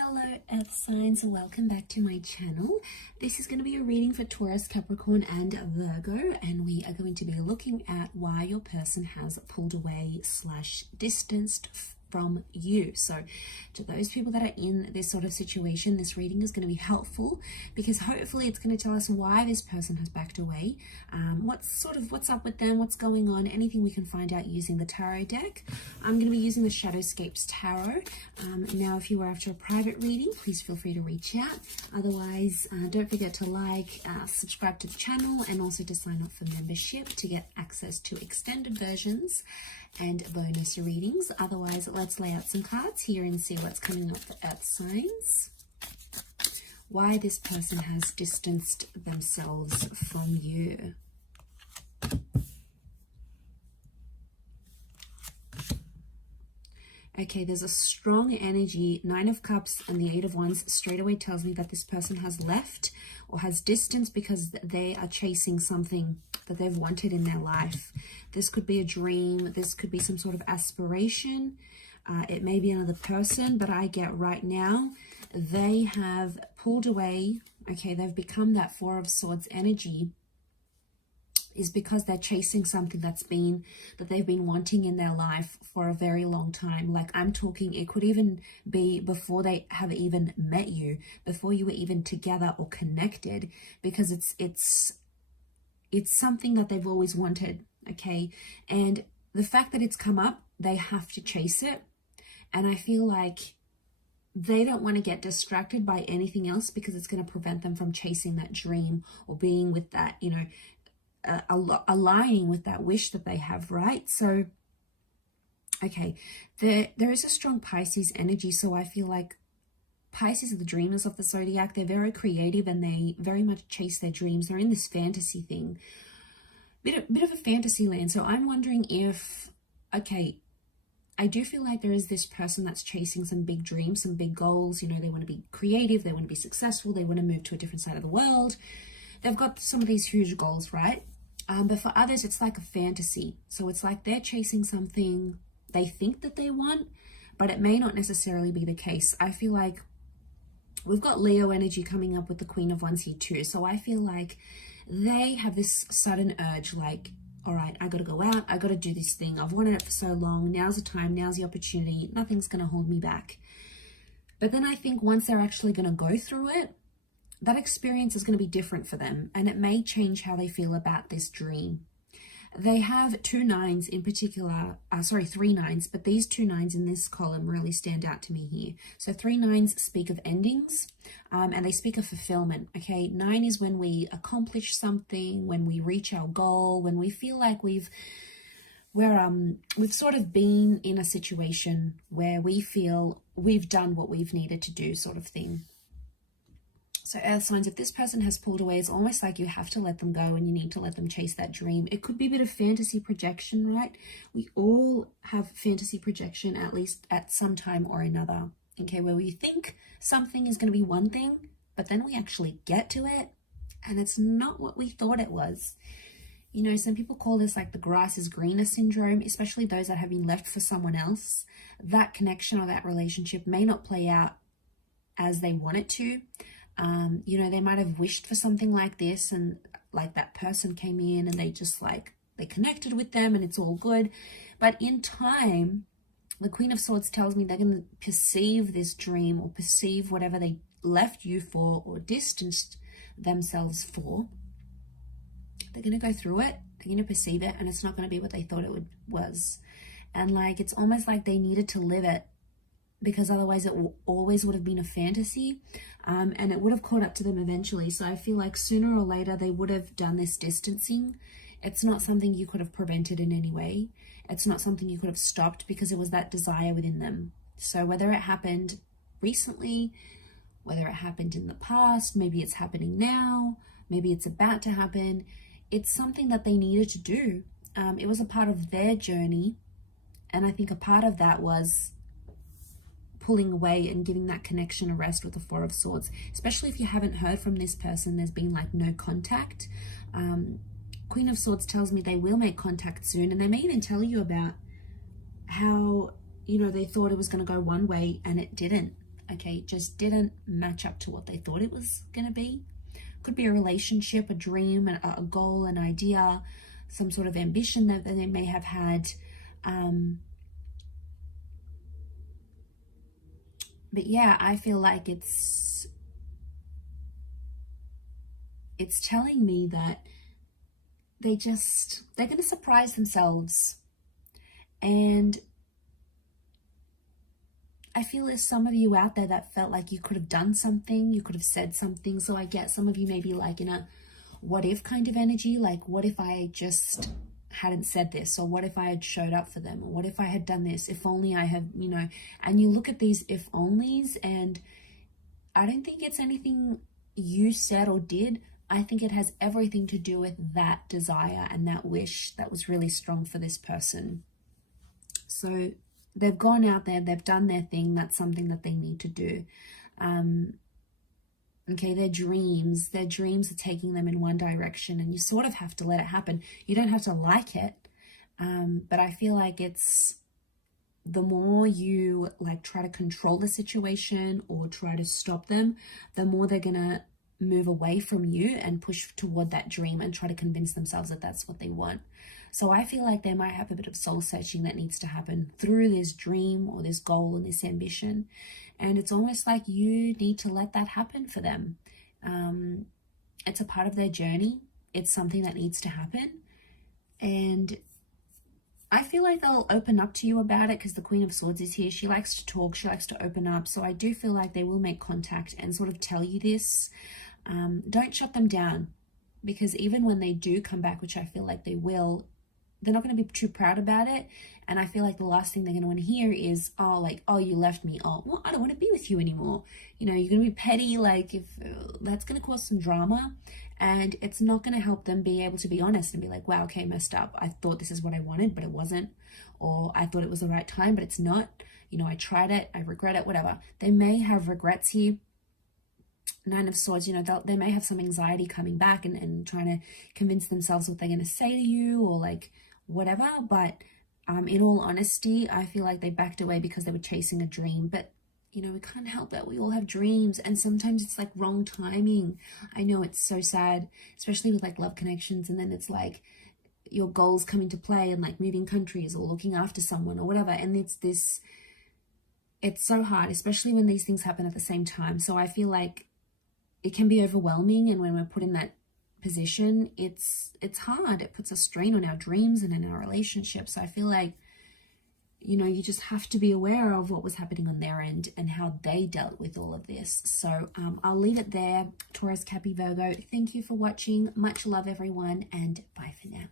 Hello Earth signs, welcome back to my channel. This is going to be a reading for Taurus, Capricorn and Virgo, and we are going to be looking at why your person has pulled away / distanced from you. So to those people that are in this sort of situation, this reading is going to be helpful because hopefully it's going to tell us why this person has backed away, what's up with them, what's going on, anything we can find out using the tarot deck. I'm going to be using the Shadowscapes Tarot. Now if you are after a private reading, please feel free to reach out. Otherwise, don't forget to subscribe to the channel, and also to sign up for membership to get access to extended versions and bonus readings. Otherwise, let's lay out some cards here and see what's coming up for Earth signs. Why this person has distanced themselves from you. Okay, there's a strong energy. 9 of Cups and the 8 of Wands straight away tells me that this person has left or has distanced because they are chasing something that they've wanted in their life. This could be a dream. This could be some sort of aspiration. It may be another person, but I get right now they have pulled away. Okay, they've become that 4 of Swords energy, is because they're chasing something that they've been wanting in their life for a very long time. Like, I'm talking, it could even be before they have even met you, before you were even together or connected, because it's something that they've always wanted. Okay, and the fact that it's come up, they have to chase it, and I feel like they don't want to get distracted by anything else because it's going to prevent them from chasing that dream or being with that, you know, aligning with that wish that they have, right? So okay, there is a strong Pisces energy, so I feel like Pisces are the dreamers of the zodiac. They're very creative and they very much chase their dreams. They're in this fantasy thing, bit of a fantasy land. So I'm wondering if, okay, I do feel like there is this person that's chasing some big dreams, some big goals. You know, they want to be creative, they want to be successful, they want to move to a different side of the world. They've got some of these huge goals, right? But for others, it's like a fantasy. So it's like they're chasing something they think that they want, but it may not necessarily be the case. I feel like we've got Leo energy coming up with the Queen of Wands here too. So I feel like they have this sudden urge, like, all right, I got to go out. I got to do this thing. I've wanted it for so long. Now's the time. Now's the opportunity. Nothing's going to hold me back. But then I think once they're actually going to go through it, that experience is going to be different for them, and it may change how they feel about this dream. They have 2 9s in particular, 3 9s, but these 2 9s in this column really stand out to me here. So 3 9s speak of endings, and they speak of fulfillment. Okay, 9 is when we accomplish something, when we reach our goal, when we feel like we've sort of been in a situation where we feel we've done what we've needed to do, sort of thing. So Earth signs, if this person has pulled away, it's almost like you have to let them go and you need to let them chase that dream. It could be a bit of fantasy projection, right? We all have fantasy projection, at least at some time or another. Okay, where we think something is going to be one thing, but then we actually get to it and it's not what we thought it was. You know, some people call this like the grass is greener syndrome, especially those that have been left for someone else. That connection or that relationship may not play out as they want it to. You know, they might have wished for something like this, and like that person came in and they connected with them and it's all good. But in time, the Queen of Swords tells me they're going to perceive this dream or perceive whatever they left you for or distanced themselves for. They're going to go through it, they're going to perceive it, and it's not going to be what they thought it was. And like, it's almost like they needed to live it, because otherwise it always would have been a fantasy, and it would have caught up to them eventually. So I feel like sooner or later they would have done this distancing. It's not something you could have prevented in any way. It's not something you could have stopped because it was that desire within them. So whether it happened recently, whether it happened in the past, maybe it's happening now, maybe it's about to happen, it's something that they needed to do. It was a part of their journey, and I think a part of that was pulling away and giving that connection a rest with the 4 of Swords, especially if you haven't heard from this person. There's been like no contact. Queen of Swords tells me they will make contact soon, and they may even tell you about how, you know, they thought it was going to go one way and it didn't. okay, just didn't match up to what they thought it was going to be. Could be a relationship, a dream, a goal, an idea, some sort of ambition that they may have had. But yeah, I feel like it's telling me that they're going to surprise themselves. And I feel there's some of you out there that felt like you could have done something, you could have said something. So I get some of you maybe like in a what if kind of energy, like what if I just hadn't said this, or what if I had showed up for them, or what if I had done this, if only I had, you know. And you look at these if onlys, and I don't think it's anything you said or did. I think it has everything to do with that desire and that wish that was really strong for this person. So they've gone out there, they've done their thing. That's something that they need to do. Okay, their dreams are taking them in one direction, and you sort of have to let it happen. You don't have to like it, but I feel like it's the more you like try to control the situation or try to stop them, the more they're gonna move away from you and push toward that dream and try to convince themselves that that's what they want. So I feel like they might have a bit of soul searching that needs to happen through this dream or this goal and this ambition. And it's almost like you need to let that happen for them. It's a part of their journey. It's something that needs to happen. And I feel like they'll open up to you about it because the Queen of Swords is here. She likes to talk. She likes to open up. So I do feel like they will make contact and sort of tell you this. Don't shut them down, because even when they do come back, which I feel like they will, they're not going to be too proud about it. And I feel like the last thing they're going to want to hear is, oh, like, oh, you left me. Oh, well, I don't want to be with you anymore. You know, you're going to be petty. Like, if that's going to cause some drama, and it's not going to help them be able to be honest and be like, wow, okay, messed up. I thought this is what I wanted, but it wasn't. Or I thought it was the right time, but it's not. You know, I tried it. I regret it, whatever. They may have regrets here. Nine of Swords, you know, they may have some anxiety coming back and trying to convince themselves what they're going to say to you or like whatever. But in all honesty, I feel like they backed away because they were chasing a dream. But, you know, we can't help it. We all have dreams, and sometimes it's like wrong timing. I know it's so sad, especially with like love connections. And then it's like your goals come into play and like moving countries or looking after someone or whatever. And it's so hard, especially when these things happen at the same time. So I feel like it can be overwhelming, and when we're put in that position, it's hard. It puts a strain on our dreams and in our relationships. So I feel like, you know, you just have to be aware of what was happening on their end and how they dealt with all of this. So I'll leave it there. Taurus, Cappy, Virgo, thank you for watching. Much love, everyone, and bye for now.